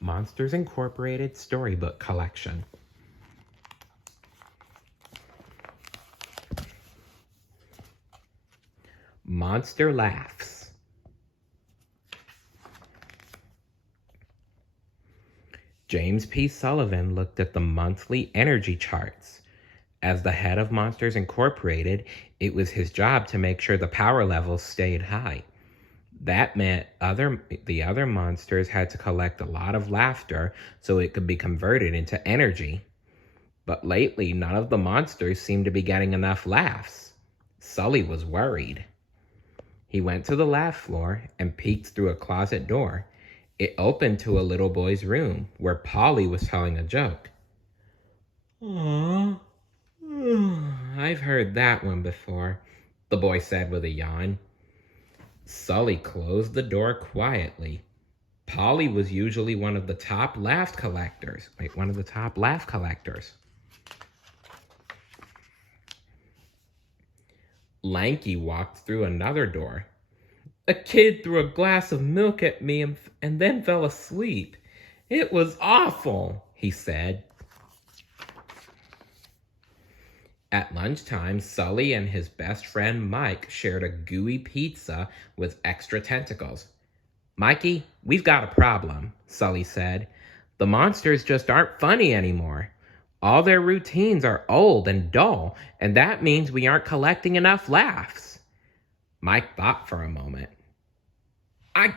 Monsters Incorporated Storybook Collection. Monster Laughs. James P. Sullivan looked at the monthly energy charts. As the head of Monsters Incorporated, it was his job to make sure the power levels stayed high. That meant the other monsters had to collect a lot of laughter so it could be converted into energy. But lately, none of the monsters seemed to be getting enough laughs. Sully was worried. He went to the laugh floor and peeked through a closet door. It opened to a little boy's room where Polly was telling a joke. "Aww, I've heard that one before," the boy said with a yawn. Sully closed the door quietly. Polly was usually one of the top laugh collectors. Lanky walked through another door. "A kid threw a glass of milk at me and then fell asleep. It was awful," he said. At lunchtime, Sully and his best friend Mike shared a gooey pizza with extra tentacles. "Mikey, we've got a problem," Sully said. "The monsters just aren't funny anymore. All their routines are old and dull, and that means we aren't collecting enough laughs." Mike thought for a moment. I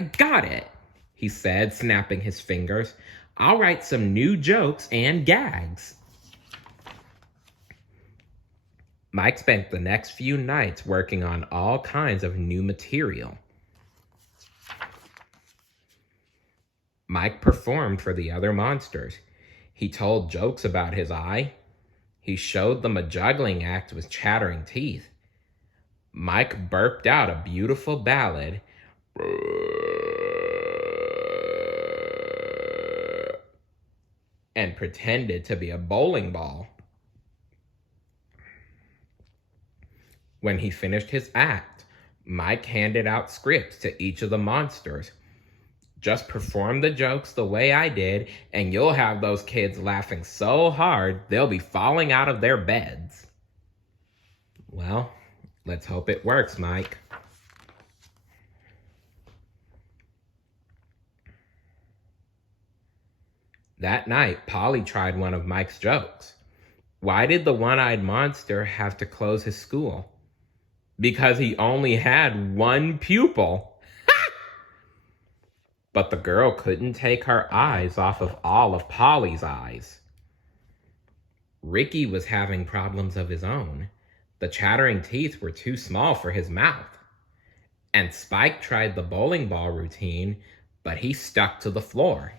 got it," he said, snapping his fingers. "I'll write some new jokes and gags." Mike spent the next few nights working on all kinds of new material. Mike performed for the other monsters. He told jokes about his eye. He showed them a juggling act with chattering teeth. Mike burped out a beautiful ballad. And pretended to be a bowling ball. When he finished his act, Mike handed out scripts to each of the monsters. "Just perform the jokes the way I did, and you'll have those kids laughing so hard they'll be falling out of their beds." "Well, let's hope it works, Mike." That night, Polly tried one of Mike's jokes. Why did the one-eyed monster have to close his school? Because he only had one pupil. But the girl couldn't take her eyes off of all of Polly's eyes. Ricky was having problems of his own. The chattering teeth were too small for his mouth. And Spike tried the bowling ball routine, but he stuck to the floor.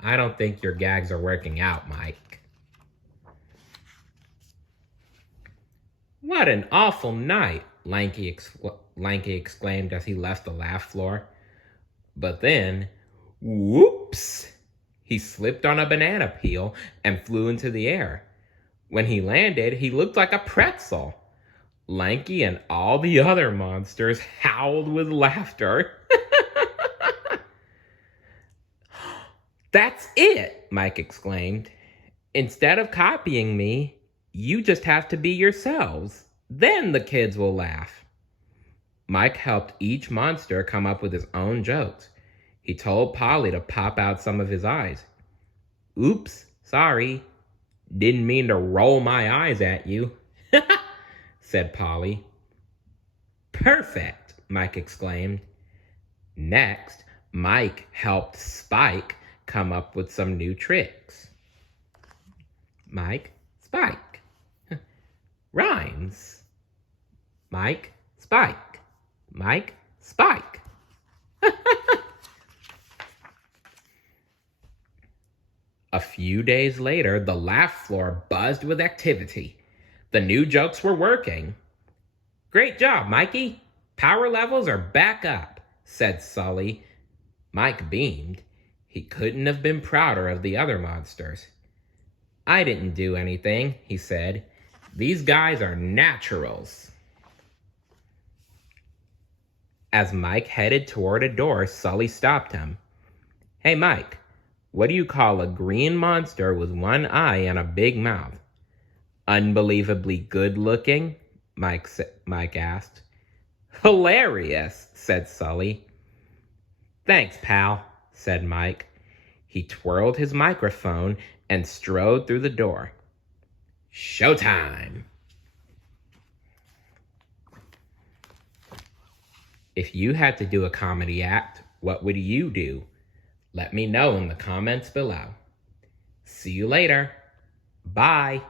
"I don't think your gags are working out, Mike." "What an awful night," Lanky exclaimed as he left the laugh floor. But then, whoops! He slipped on a banana peel and flew into the air. When he landed, he looked like a pretzel. Lanky and all the other monsters howled with laughter. "That's it," Mike exclaimed. "Instead of copying me, you just have to be yourselves. Then the kids will laugh." Mike helped each monster come up with his own jokes. He told Polly to pop out some of his eyes. "Oops, sorry. Didn't mean to roll my eyes at you," said Polly. "Perfect," Mike exclaimed. Next, Mike helped Spike come up with some new tricks. Mike, Spike. Rhymes. Mike, Spike. Mike, Spike. A few days later, the laugh floor buzzed with activity. The new jokes were working. "Great job, Mikey. Power levels are back up," said Sully. Mike beamed. He couldn't have been prouder of the other monsters. "I didn't do anything," he said. "These guys are naturals." As Mike headed toward a door, Sully stopped him. Hey, Mike, what do you call a green monster with one eye and a big mouth? Unbelievably good looking? Mike asked. Hilarious, said Sully. Thanks, pal, said Mike. He twirled his microphone and strode through the door. Showtime! If you had to do a comedy act, what would you do? Let me know in the comments below. See you later. Bye.